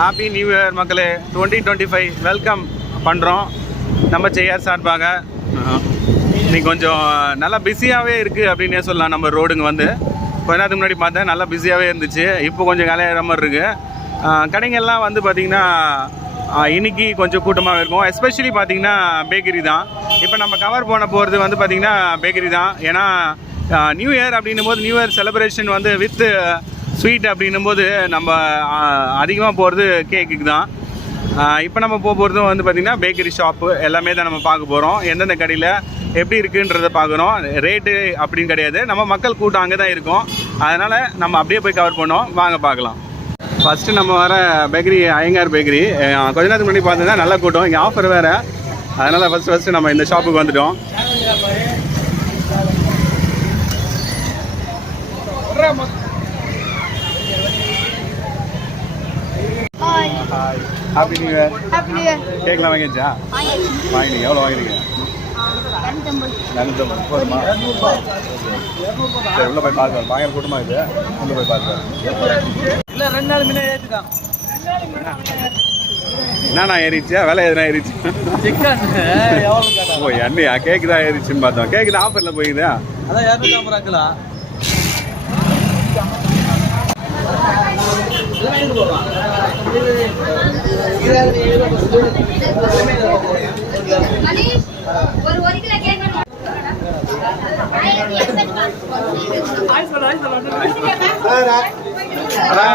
Happy new year மக்களே. 2025 welcome பண்ணுறோம் நம்ம செய்யார் சார்பாக. இன்னைக்கு கொஞ்சம் நல்லா பிஸியாகவே இருக்குது அப்படின்னே சொல்லலாம். நம்ம ரோடுங்க வந்து கொஞ்ச நேரத்துக்கு முன்னாடி பார்த்தேன் நல்லா பிஸியாகவே இருந்துச்சு. இப்போ கொஞ்சம் கலையிற மாதிரி இருக்குது. கடைங்கள்லாம் வந்து பார்த்திங்கன்னா இன்றைக்கி கொஞ்சம் கூட்டமாக இருக்கும். எஸ்பெஷலி பார்த்திங்கன்னா பேக்கரி தான். இப்போ நம்ம கவர் போகிறது வந்து பார்த்திங்கன்னா பேக்கரி தான். ஏன்னா நியூ இயர் அப்படின்னும் போது நியூ இயர் செலிப்ரேஷன் வந்து வித் ஸ்வீட் அப்படின்னும் போது நம்ம அதிகமாக போகிறது கேக்குக்கு தான். இப்போ நம்ம போகிறதும் வந்து பார்த்திங்கன்னா பேக்கரி ஷாப்பு எல்லாமே தான் நம்ம பார்க்க போகிறோம். எந்தெந்த கடையில் எப்படி இருக்குன்றதை பார்க்குறோம். ரேட்டு அப்படின்னு கிடையாது, நம்ம மக்கள் கூட்டம் அங்கே தான் இருக்கும். அதனால் நம்ம அப்படியே போய் கவர் பண்ணோம். வாங்க பார்க்கலாம். ஃபஸ்ட்டு நம்ம வர பேக்கரி ஐயங்கார் பேக்கரி. கொஞ்ச நேரத்துக்கு முன்னாடி பார்த்தீங்கன்னா நல்ல கூட்டம், இங்கே ஆஃபர் வேறு. அதனால் ஃபஸ்ட்டு நம்ம இந்த ஷாப்புக்கு வந்துட்டோம். Happy new year. கேக்லாம் வாங்கிச்சா? வாங்கினீங்க. எவ்வளோ வாங்கினீங்க? 250 போதுமா? சரி, உள்ளே போய் பார்க்கலாம். பயங்கர கூட்டமாக இருக்குது, உள்ளே போய் பார்க்கலாம். இல்லை 2 நாள் முன்னே ஏற்றிட்டான். என்னண்ணா ஏறிச்சு? விலை எதுனா ஏறிச்சு? சிக்கன் எவ்வளோ? ஓ எண்ணெயா? கேக்கு தான் ஏறிச்சுன்னு பார்த்தோம். கேக்கு தான் ஆஃபரில் போயிடுதா? அதான் 250 ரூபா.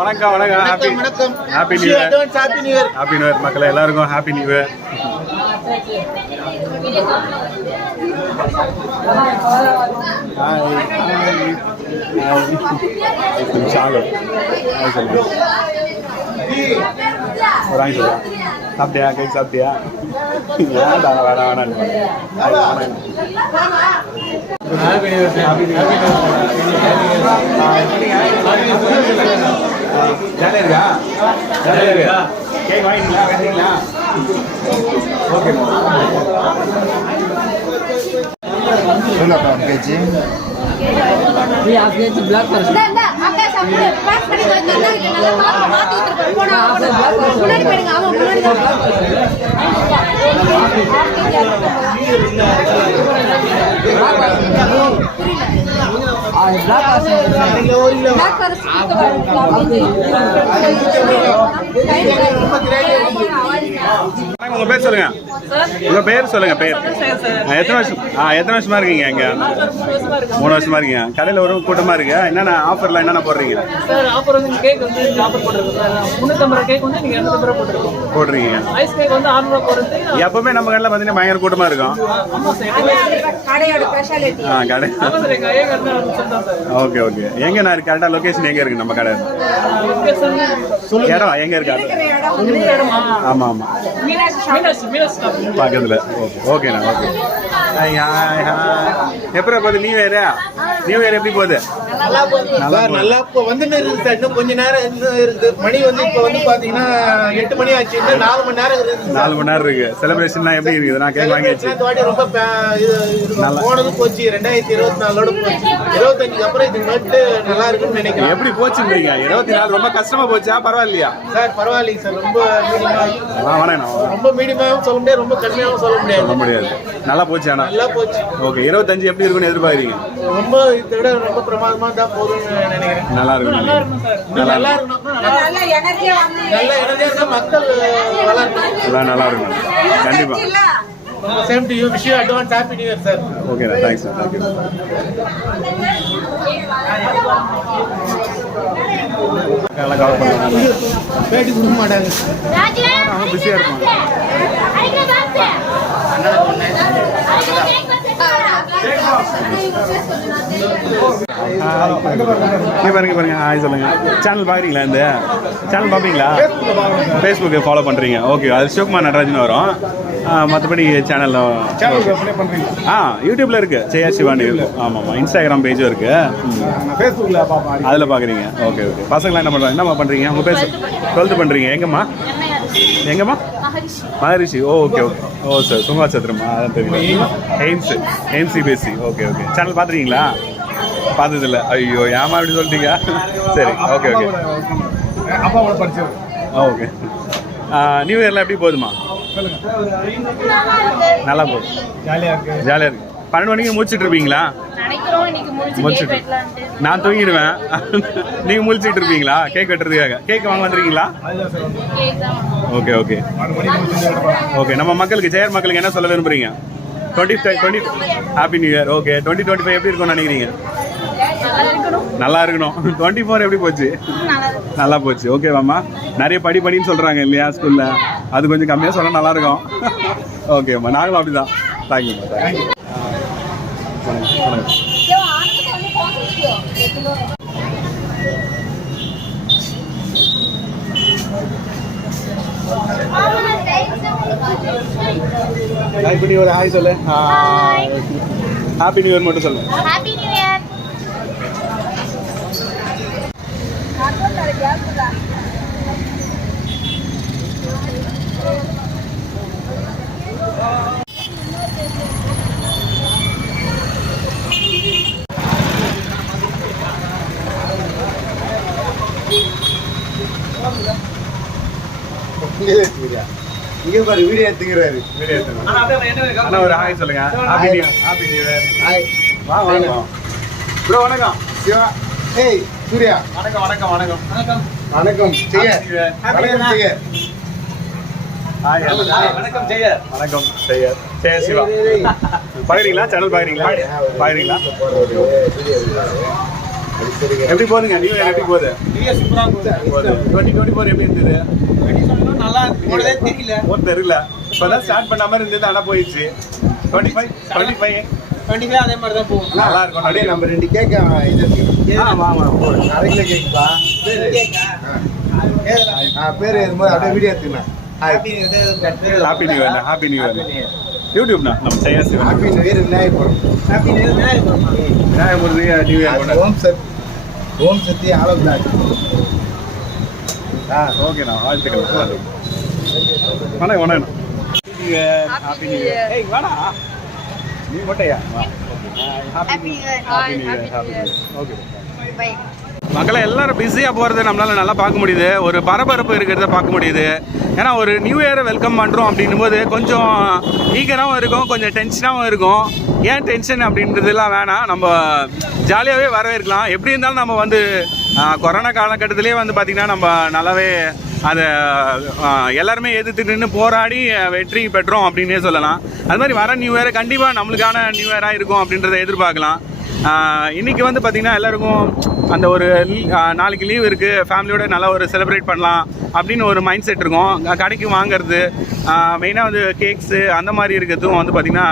வணக்கம் வணக்கம். Happy new year. Happy new year மக்களே, எல்லாருக்கும் ஹாப்பி நியூ இயர். சாப்பிட்டியா? கேக் சாப்பிட்டியா? வேணா வேணாம். ஜாலியா இருக்கா? கேக் வாங்கிங்களா? வேணுங்களா? ஓகே. பிளாக் உங்க பேர் சொல்லுங்க. உங்க பேர் சொல்லுங்க. பேர் எத்தனை வருஷமா இருக்கீங்க இங்க? 3 வருஷமா இருக்கீங்க. கடையில் ஒரு கூட்டமா இருக்கு. என்னென்ன ஆஃபர்லாம் என்னென்ன போடுறீங்க? சார் ஆஃபர் வந்து கேக் வந்து ஆஃபர் போட்டுருக்கோம் சார். 350 கேக் வந்து நீங்க 250 போட்டுருக்கோம். போடுறீங்க. ஐஸ் கேக் வந்து 600 போடுறது. எப்பவுமே நம்ம கடையில் பார்த்தீங்கன்னா பயங்கர கூட்டமா இருக்கும். ஆமா சார், கடையோட ஸ்பெஷாலிட்டி. கடை. ஆமா சார், எங்க ஐயங்கார் தான் சார். Okay okay. எங்க நான் கரெக்டா லொகேஷன் எங்க இருக்கு நம்ம கடை? இடம் எங்க இருக்கு? ஆமா ஆமா, பக்கத்துல. ஓகே ஓகேண்ணா. ஓகே. எப்படி போகுது நியூ இயர்? நியூ இயர் எப்படி போகுது? நல்லா இப்போ வந்துன்னு இருக்குது சார். இன்னும் கொஞ்ச நேரம் இருக்குது. மணி வந்து இப்போ வந்து பார்த்தீங்கன்னா 8 மணி ஆச்சு. இன்னும் 4 மணி நேரம் இருக்குது. 4 மணி நேரம் இருக்கு. செலிப்ரேஷன்லாம் எப்படி இருக்குது? நான் கேக் வாங்கியாச்சு. ரொம்ப போனது போச்சு. 2024 போச்சு. 25 அப்புறம் இது மட்டும் நல்லா இருக்குன்னு நினைக்கிறேன். எப்படி போச்சுன்றீங்க? 24 ரொம்ப கஷ்டமா போச்சா பரவாயில்லையா? சார் பரவாயில்லைங்க சார். ரொம்ப ரொம்ப மீடியமாகவும் சொல்ல முடியாது, ரொம்ப கம்மியாகவும் சொல்ல முடியாது. நல்லா போச்சு. ஆனா நல்லா போச்சு. ஓகே. 25 எப்படி இருக்குன்னு எதிர்பார்க்குறீங்க? ரொம்ப இதை விட ரொம்ப பிரமாதமா தான் போதும்னு நினைக்கிறேன். நல்லா இருக்கும். நல்லா இருக்கணும். நல்ல எனர்ஜியா மக்கள் நல்லா இருக்கும் கண்டிப்பா. Same to you. Wish you advance happy new year, sir. Okay, thanks sir. Thank you. நல்லா கவர் பண்ணுங்க. பேட்டி கொடுக்க மாட்டாங்க. அவங்க பிஸியா இருப்பாங்க. பாருங்க. ஹாய் சொல்லுங்க. சேனல் பாக்குறீங்களா? இந்த சேனல் பாப்பீங்களா? ஃபேஸ்புக்கை ஃபாலோ பண்றீங்க? ஓகே. அது சிவகுமார் நடராஜன் வரும். மற்றபடி சேனலில் யூடியூப்ல இருக்கு செய்யா சிவானி. ஆமாம், இன்ஸ்டாகிராம் பேஜும் இருக்கு. ஃபேஸ்புக்கில் அதில் பார்க்குறீங்க. Okay okay. பசங்களாம் என்ன பண்ணுறாங்க? என்னம்மா பண்ணுறீங்க? உங்கள் பேர் 12th பண்ணுறீங்க. எங்கம்மா? மகரிஷி. Okay okay. ஓ சார், சும்மா சத்திரமா? அதான் தெரியும். AIMS CBSE. Okay okay. Channel பார்த்துருக்கீங்களா? பார்த்ததில்ல. ஐயோ, ஏமா அப்படி சொல்லிட்டீங்க? சரி, ஓகே ஓகே. அப்பாவோட படிச்சு ஓகே. நியூ இயர்லாம் எப்படி போகுதுமா? நல்லா போகுது. ஜாலியாக இருக்கு. 12 மணிக்கு முடிச்சுட்டு இருப்பீங்களா? நான் தூங்கிடுவேன். நீங்கள் முழிச்சிட்டு இருப்பீங்களா கேக் வெட்டுறதுக்காக? கேக் வாங்க வந்துருக்கீங்களா? Okay okay okay. நம்ம மக்களுக்கு ஜெயர் மக்களுக்கு என்ன சொல்ல விரும்புறீங்க? 20 ஹாப்பி நியூ இயர். ஓகே. 2025 எப்படி இருக்கும்னு நினைக்கிறீங்க? நல்லா இருக்கணும். 24 எப்படி போச்சு? நல்லா போச்சு. ஓகேவாம்மா. நிறைய படின்னு சொல்கிறாங்க இல்லையா ஸ்கூலில்? அது கொஞ்சம் கம்மியாக சொன்னால் நல்லாயிருக்கும். ஓகேம்மா, நாங்களும் அப்படி தான். தேங்க்யூம்மா. Thank you. Happy new year. Hi சொல்லு. ஹாப்பி நியூ இயர் மட்டும் சொல்லு. Happy new year. இங்க பாரு வீடியோ எடுத்துக்கிறாரு. அண்ணா ஒரு ஹாய் சொல்லுங்க. Happy new year. ஹாய். வா வாங்க ப்ரோ. வணக்கம் சிவா. ஏய் சூர்யா. வணக்கம் வணக்கம் வணக்கம் வணக்கம் வணக்கம் ஜெயர். வணக்கம் ஜெயர். ஹாய். வணக்கம் ஜெயர். வணக்கம் ஜெயர். ஜெயர் சிவா. பாக்குறீங்களா? சேனல் பாக்குறீங்களா? எப்படி போகுதுங்க நியூ இயர்? எப்படி போகுது? நியூ இயர் சூப்பரா போகுது. 2024 எப்படி இருந்தது? நல்லா போனதே தெரியல. தெரியல. இப்பதான் ஸ்டார்ட் பண்ண மாதிரி இருந்தது, ஆனா போயிடுச்சு. 25 அதே மாதிரி தான் போகும். நல்லா இருக்கும். அப்படியே நம்ம 2 கேக் இது வாங்க அரை கிலோ கேக்குப்பா. பேர் எழுதும்போது அப்படியே வீடியோ எடுத்துக்கலாம். Happy new year. Happy new year. யூடியூப்னா நம்ம Jeyar Siva. Happy new year. Vinayagapuram. Happy new year. Vinayagapuram new year. Om Sakthi ஆலோபிளாக். ஓகேண்ணா. வாழ்த்துக்கள். வணக்கம் வணக்கம். Happy new year. ஏய் வாடா. நீ மொட்டையா? Happy new year. Okay. Bye. மக்களை எல்லாரும் பிஸியாக போகிறத நம்மளால் நல்லா பார்க்க முடியுது. ஒரு பரபரப்பு இருக்கிறத பார்க்க முடியுது. ஏன்னா ஒரு நியூ இயரை வெல்கம் பண்ணுறோம் அப்படின்னும் போது கொஞ்சம் ஈகராகவும் இருக்கும், கொஞ்சம் டென்ஷனாகவும் இருக்கும். ஏன் டென்ஷன் அப்படின்றதுலாம் வேணாம், நம்ம ஜாலியாகவே வரவேற்கலாம். எப்படி இருந்தாலும் நம்ம வந்து கொரோனா காலகட்டத்திலே வந்து பார்த்திங்கன்னா நம்ம நல்லாவே அதை எல்லாருமே எதிர்த்து நின்று போராடி வெற்றி பெற்றோம் அப்படின்னே சொல்லலாம். அது மாதிரி வர நியூ இயரை கண்டிப்பாக நம்மளுக்கான நியூ இயராக இருக்கும் அப்படின்றத எதிர்பார்க்கலாம். இன்றைக்கி வந்து பார்த்திங்கன்னா எல்லாருக்கும் அந்த ஒரு நாளைக்கு லீவ் இருக்குது, ஃபேமிலியோட நல்லா ஒரு செலிப்ரேட் பண்ணலாம் அப்படின்னு ஒரு மைண்ட் செட் இருக்கும். கடைக்கு வாங்கிறது மெயினாக வந்து கேக்ஸு அந்த மாதிரி இருக்கிறதும் வந்து பார்த்திங்கன்னா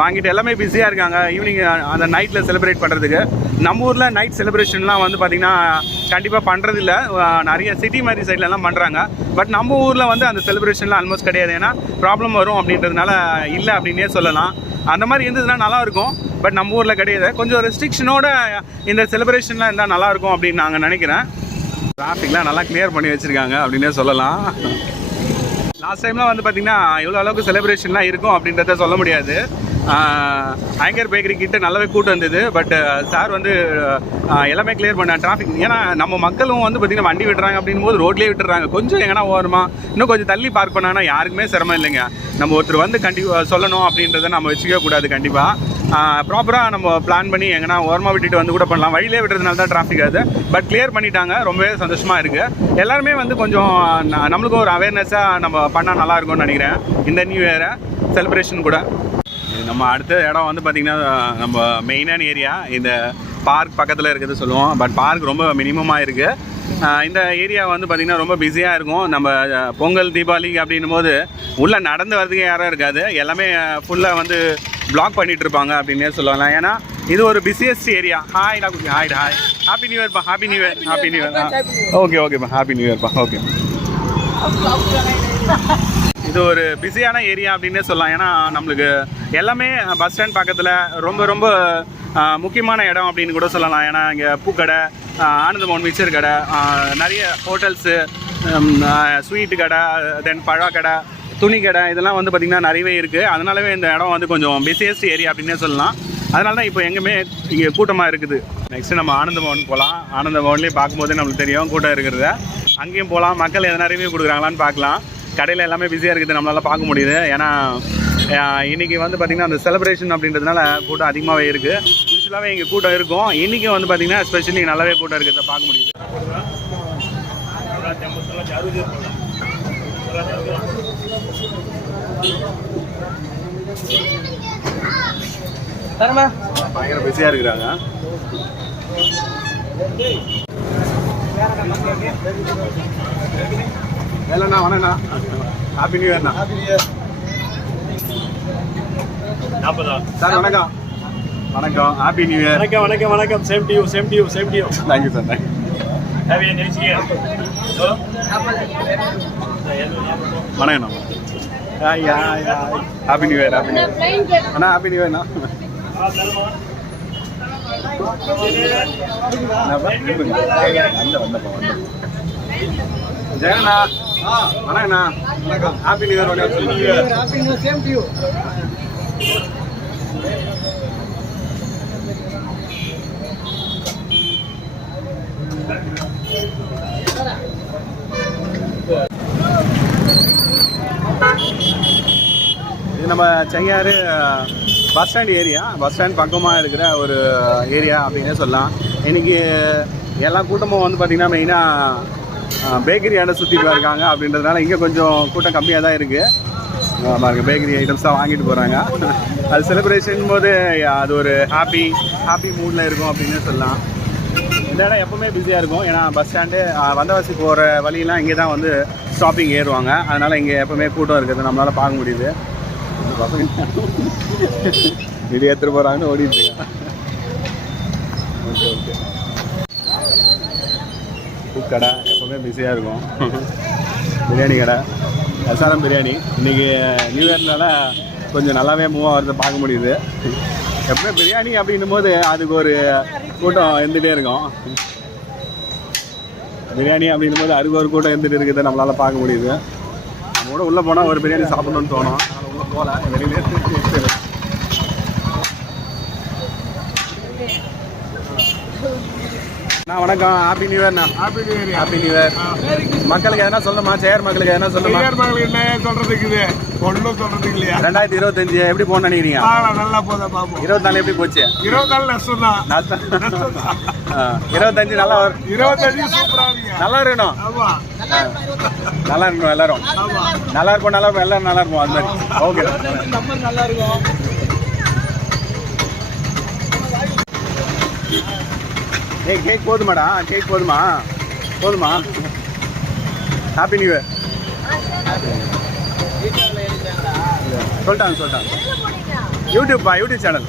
வாங்கிட்டு எல்லாமே பிஸியாக இருக்காங்க. ஈவினிங் அந்த நைட்டில் செலிப்ரேட் பண்ணுறதுக்கு நம்ம ஊரில் நைட் செலிப்ரேஷன்லாம் வந்து பார்த்திங்கன்னா கண்டிப்பாக பண்ணுறதில்ல. நிறைய சிட்டி மாதிரி சைட்லலாம் பண்ணுறாங்க. பட் நம்ம ஊரில் வந்து அந்த செலிப்ரேஷன்லாம் ஆல்மோஸ்ட் கிடையாது. ஏன்னா ப்ராப்ளம் வரும் அப்படின்றதுனால இல்லை அப்படின்னே சொல்லலாம். அந்த மாதிரி இருந்ததுன்னா நல்லாயிருக்கும். பட் நம்ம ஊரில் கிடையாது. கொஞ்சம் ரெஸ்ட்ரிக்ஷனோட இந்த செலிப்ரேஷன்லாம் இருந்தால் நல்லாயிருக்கும் அப்படின்னு நாங்கள் நினைக்கிறேன். டிராஃபிக்லாம் நல்லா கிளியர் பண்ணி வச்சுருக்காங்க அப்படின்னே சொல்லலாம். லாஸ்ட் டைம்லாம் வந்து பார்த்திங்கன்னா எவ்வளோ அளவுக்கு செலிப்ரேஷன்லாம் இருக்கும் அப்படின்றத சொல்ல முடியாது. ஆங்கர் பேக்கரி கிட்ட நல்லாவே கூட்டம் வந்தது. பட் சார் வந்து எல்லாமே கிளியர் பண்ண டிராஃபிக். ஏன்னா நம்ம மக்களும் வந்து பார்த்திங்கன்னா வண்டி விட்டுறாங்க அப்படின் போது ரோட்லேயே விட்டுறாங்க. கொஞ்சம் எங்கன்னா ஓரமாக இன்னும் கொஞ்சம் தள்ளி பார்க் பண்ணாங்கன்னா யாருக்குமே சிரமம் இல்லைங்க. நம்ம ஒருத்தர் வந்து கண்டிப்பாக சொல்லணும் அப்படின்றத நம்ம வச்சுக்க கூடாது. கண்டிப்பாக ப்ராப்பராக நம்ம பிளான் பண்ணி எங்கன்னா ஓரமாக விட்டுட்டு வந்து கூட பண்ணலாம். வழியிலே விட்டுறதுனால தான் டிராஃபிக் ஆகுது. பட் கிளியர் பண்ணிட்டாங்க. ரொம்பவே சந்தோஷமாக இருக்குது. எல்லாருமே வந்து கொஞ்சம் நம்மளுக்கும் ஒரு அவேர்னஸாக நம்ம பண்ணால் நல்லாயிருக்கும்னு நினைக்கிறேன் இந்த நியூ இயரை செலிப்ரேஷன் கூட. நம்ம அடுத்த இடம் வந்து பார்த்திங்கன்னா நம்ம மெயினான ஏரியா இந்த பார்க் பக்கத்தில் இருக்கிறது சொல்லுவோம். பட் பார்க் ரொம்ப மினிமமாக இருக்குது. இந்த ஏரியா வந்து பார்த்திங்கன்னா ரொம்ப பிஸியாக இருக்கும். நம்ம பொங்கல் தீபாவளி அப்படின்னும் போது உள்ளே நடந்து வரதுக்கே யாரும் இருக்காது. எல்லாமே ஃபுல்லாக வந்து பிளாக் பண்ணிகிட்டு இருப்பாங்க அப்படின்னே சொல்லலாம். ஏன்னா இது ஒரு பிஸியஸ்ட் ஏரியா. ஹாய் டாக்குட்டி. Hi hi. ஹாப்பி நியூ இயர்ப்பா. Happy new year. Happy new year. Okay ஓகேப்பா. ஹாப்பி நியூ இயர்ப்பா. ஓகே. இது ஒரு பிஸியான ஏரியா அப்படின்னே சொல்லலாம். ஏன்னா நம்மளுக்கு எல்லாமே பஸ் ஸ்டாண்ட் பக்கத்தில் ரொம்ப ரொம்ப முக்கியமான இடம் அப்படின்னு கூட சொல்லலாம். ஏன்னா இங்கே பூக்கடை, ஆனந்தமோகன் மிக்சர் கடை, நிறைய ஹோட்டல்ஸு, ஸ்வீட்டு கடை, தென் பழக்கடை, துணி கடை, இதெல்லாம் வந்து பார்த்திங்கன்னா நிறையவே இருக்குது. அதனாலவே இந்த இடம் வந்து கொஞ்சம் பிஸியஸ்ட் ஏரியா அப்படின்னே சொல்லலாம். அதனால தான் இப்போ எங்கேயுமே இங்கே கூட்டமாக இருக்குது. நெக்ஸ்ட்டு நம்ம ஆனந்த பவன் போகலாம். ஆனந்த பவன்லேயும் பார்க்கும்போது நம்மளுக்கு தெரியும் கூட்டம் இருக்கிறத. அங்கேயும் போகலாம். மக்கள் எதனா ரிவ்யூ கொடுக்குறாங்களான்னு பார்க்கலாம். கடையில் எல்லாமே பிஸியாக இருக்குது, நம்மளால் பார்க்க முடியுது. ஏன்னா இன்றைக்கி வந்து பார்த்திங்கன்னா அந்த செலிப்ரேஷன் அப்படின்றதுனால கூட்டம் அதிகமாகவே இருக்குது. யூஸ்வலாகவே இங்கே கூட்டம் இருக்கும். இன்றைக்கி வந்து பார்த்திங்கன்னா ஸ்பெஷலி நல்லாவே கூட்டம் இருக்கிறத பார்க்க முடியுது. பயங்கர பிஸியாக இருக்கிறாங்க. வேலைண்ணா வணக்கண்ணா, ஹாப்பி நியூ இயர்ண்ணா. சார் வணக்கம். வணக்கம், ஹாப்பி நியூ இயர். வணக்கம் வணக்கம் வணக்கம். Same to you, same to you, same to you. Thank you sir, thank you. Have a nice year. வணக்கண்ணா. Happy new year, happy new year அண்ணா, ஹாப்பி நியூ இயர்ண்ணா. ஜெயண்ணா வணக்கண்ணா. Happy new year. Happy new same to you. இது நம்ம Cheyyar bus stand area. Bus stand பக்கமாக இருக்கிற ஒரு ஏரியா அப்படின்னே சொல்லலாம். இன்றைக்கி எல்லா கூட்டமும் வந்து பார்த்திங்கன்னா மெயினாக பேக்கரி ஆண்டை சுற்றிட்டு இருக்காங்க. அப்படின்றதுனால இங்கே கொஞ்சம் கூட்டம் கம்மியாக தான் இருக்குது. பாருங்க, பேக்கரி ஐட்டம்ஸ் தான் வாங்கிட்டு போகிறாங்க. அது செலிப்ரேஷன் போது அது ஒரு ஹாப்பி மூடில் இருக்கும் அப்படின்னே சொல்லலாம். இந்த இடம் எப்போவுமே பிஸியாக இருக்கும். ஏன்னா பஸ் ஸ்டாண்டு வந்தவாசி போகிற வழியெல்லாம் இங்கே தான் வந்து ஸ்டாப்பிங் ஏறுவாங்க. அதனால் இங்கே எப்போவுமே கூட்டம் இருக்கிறது நம்மளால் பார்க்க முடியுது. இது எடுத்துகிட்டு போகிறாங்கன்னு ஓடிட்டுருக்கேன். Okay okay. கடை எப்போவுமே பிஸியாக இருக்கும். பிரியாணி கடை, எஸ்ஆர்எம் பிரியாணி. இன்றைக்கி நியூ இயர்னால கொஞ்சம் நல்லாவே மூவ் ஆகிறத பார்க்க முடியுது. எப்பவுமே பிரியாணி அப்படின்னும் போது அதுக்கு ஒரு கூட்டம் இருந்துகிட்டே இருக்கும். பிரியாணி அப்படின்னும் போது அதுக்கு ஒரு கூட்டம் இருந்துகிட்டு இருக்கிறத நம்மளால் பார்க்க முடியுது. நம்ம கூட உள்ளே போனால் ஒரு பிரியாணி சாப்பிடணும்னு தோணும். அதனால் உள்ளே போகல, வெளியிலே. வணக்கம், ஹாப்பி நியூ இயர்ண்ணா. Happy new year. Happy new year. மக்களுக்கு எதனா சொல்லுமா? சேர் மக்களுக்கு எதனா சொல்லுமா? சேர் மக்களுக்கு என்ன சொல்கிறதுக்கு இது ஒன்றும் சொல்கிறதுக்கு இல்லையா? 2025 எப்படி போகணும்னு நினைக்கிறீங்க? நல்லா போதா பார்ப்போம். 24 எப்படி போச்சு? 24 நஷ்டம் தான். 25 நல்லா வரும். 25 சூப்பராக இருக்கு. நல்லா இருக்கணும். ஆமாம், நல்லா இருக்கணும். எல்லாரும் நல்லா இருப்போம், நல்லா இருப்போம், எல்லாரும் நல்லா இருப்போம். அது மாதிரி ஓகே. நம்பர் நல்லா இருக்கும். ஏய், கேக் போதுமாடா? கேக் போதுமா? Happy new year. சொல்லிட்டாங்க. YouTube channel.